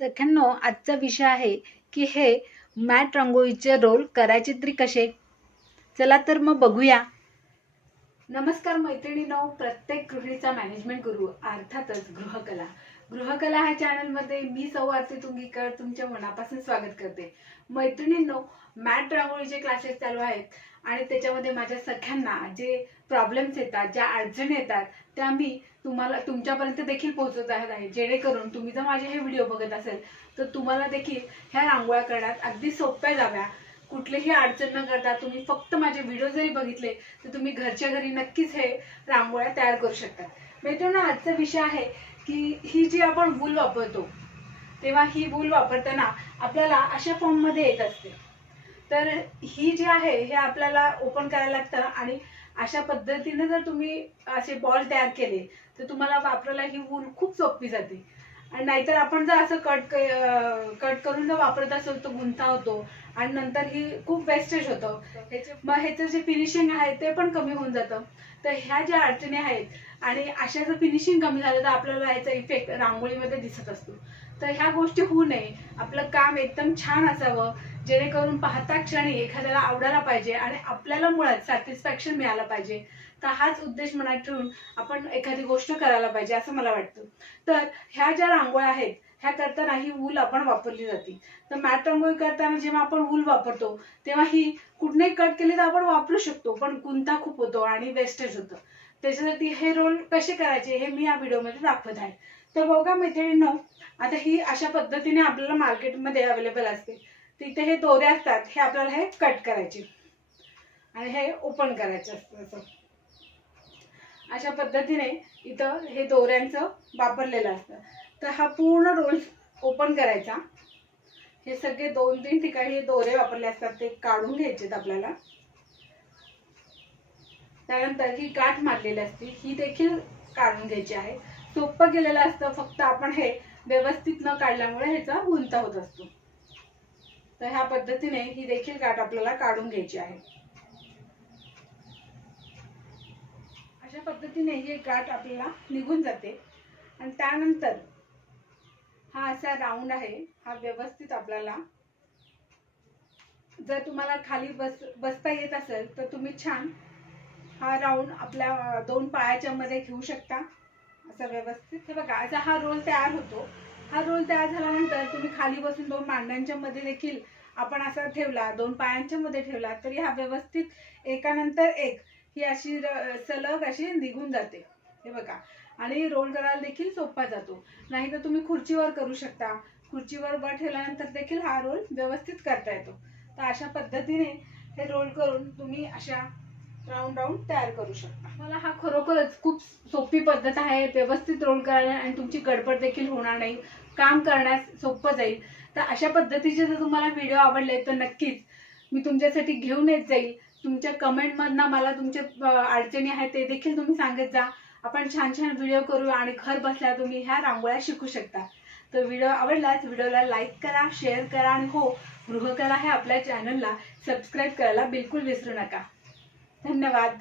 सख्यांनो, आजचा विषय आहे की हे मॅट रांगोळीचे रोल करायचे तरी कसे. चला तर मग बघूया. नमस्कार मैत्रिणींनो, प्रत्येक गृहिणीचा मॅनेजमेंट गुरु अर्थातच गृहकला ह्या चॅनलमध्ये मी सौ आरती तुंगीकर तुमच्या मनापासून स्वागत करते. मैत्रिणींनो, मॅट रांगोळीचे क्लासेस चालू आहेत आणि त्याच्यामध्ये माझ्या सख्यांना जे प्रॉब्लेम्स येतात, ज्या अडचणी येतात त्या मी तुम्हाला तुमच्यापर्यंत देखील पोहोचवत आहे, जेणेकरून तुम्ही जर माझे हे व्हिडिओ बघत असेल तर तुम्हाला देखील ह्या रांगोळ्या करण्यात अगदी सोप्या जाव्या. कुठलीही अडचण न करता तुम्ही फक्त माझे व्हिडिओ जरी बघितले तर तुम्ही घरच्या घरी नक्कीच हे रांगोळ्या तयार करू शकता. मित्रांनो, आजचा विषय आहे की ही जी आपण वूल वापरतो तेव्हा ही वूल वापरताना आपल्याला अशा फॉर्म मध्ये येत असते. तर ही जी आहे हे आपल्याला ओपन करायला लागतं आणि अशा पद्धतीने जर तुम्ही असे बॉल तयार केले तर तुम्हाला वापरायला ही वूल खूप सोपी जाते. आणि नाहीतर आपण जर असं कट करून जर वापरत असेल तर गुंता होतो आणि नंतर ही खूप वेस्टेज होतं. मग ह्याचं जे फिनिशिंग आहे ते पण कमी होऊन जातं. तर ह्या ज्या अडचणी आहेत आणि अशा जर फिनिशिंग कमी झालं तर आपल्याला याचा इफेक्ट रांगोळीमध्ये दिसत असतो. तर ह्या गोष्टी होऊ नये, आपलं काम एकदम छान असावं, जेणेकरून पाहता क्षणी एखाद्याला आवडायला पाहिजे आणि आपल्याला मुळात सॅटिस्फॅक्शन मिळालं पाहिजे. तर हाच उद्देश मनात ठेवून आपण एखादी गोष्ट करायला पाहिजे असं मला वाटतं. तर ह्या ज्या रांगोळ्या आहेत ह्या करताना ही वूल आपण वापरली जाते. तर मॅट रांगोळी करताना जेव्हा आपण वूल वापरतो तेव्हा ही कुठनेही कट केली तर आपण वापरू शकतो, पण गुंता खूप होतो आणि वेस्टेज होतं. त्याच्यासाठी हे रोल कसे करायचे हे मी या व्हिडिओमध्ये दाखवत आहे. तर बघा मैत्रिणींनो, आता ही अशा पद्धतीने आपल्याला मार्केटमध्ये अवेलेबल असते. तिथे हे दोरे असतात, हे आपल्याला हे कट करायचे आणि हे ओपन करायचे असतं. अशा पद्धतीने इथं हे दोऱ्यांचं वापरलेलं असतं. तर हा पूर्ण रोल ओपन करायचा. हे सगळे 2-3 ठिकाणी हे दोरे वापरले असतात ते काढून घ्यायचेत आपल्याला. त्यानंतर ही गाठ मारलेली असते ही देखील काढून घ्यायची आहे. सोपं केलेलं असतं, फक्त आपण हे व्यवस्थित न काढल्यामुळे ह्याचा गुंता होत असतो. तर ह्या पद्धतीने ही देखील गाठ आपल्याला काढून घ्यायची आहे. अशा पद्धतीने ही गाठ आपल्याला निघून जाते. आणि त्यानंतर हा असा राऊंड आहे, हा व्यवस्थित आपल्याला जर तुम्हाला खाली बसता येत असेल तर तुम्ही छान हा राऊंड आपल्या 2 पायाच्या मध्ये घेऊ शकता असं व्यवस्थित. हे बघा, असा हा रोल तयार होतो. हा रोल तयार झाल्यानंतर तुम्ही खाली बसून 2 मांड्यांच्या मध्ये देखील आपण असा ठेवला, 2 पायांच्या मध्ये ठेवला तरी हा व्यवस्थित एकानंतर एक ही अशी सलग अशी निघून जाते. हे बघा, आणि रोल करायला देखील सोपा जातो. नाही तर तुम्ही खुर्चीवर करू शकता, खुर्चीवर वर ठेवल्यानंतर देखील हा रोल व्यवस्थित करता येतो. तर अशा पद्धतीने हे रोल करून तुम्ही अशा राऊंड तयार करू शकता. मला हा खरोखरच खूप सोपी पद्धत आहे व्यवस्थित रोल करायला आणि तुमची गडबड देखील होणार नाही, काम करण्यास सोपं जाईल. तर अशा पद्धतीचे जर तुम्हाला व्हिडिओ आवडले तर नक्कीच मी तुमच्यासाठी घेऊन येत जाईल. तुमच्या कमेंटमधनं मला तुमचे अडचणी आहेत ते देखील तुम्ही सांगत जा. आपण छान छान व्हिडिओ करू आणि घर बसल्या तुम्ही ह्या रांगोळ्या शिकू शकता. तर व्हिडिओ आवडल्यास व्हिडिओला लाईक करा, शेअर करा आणि हो, गृहकला हे आपल्या चॅनलला सबस्क्राईब करायला बिलकुल विसरू नका. धन्यवाद.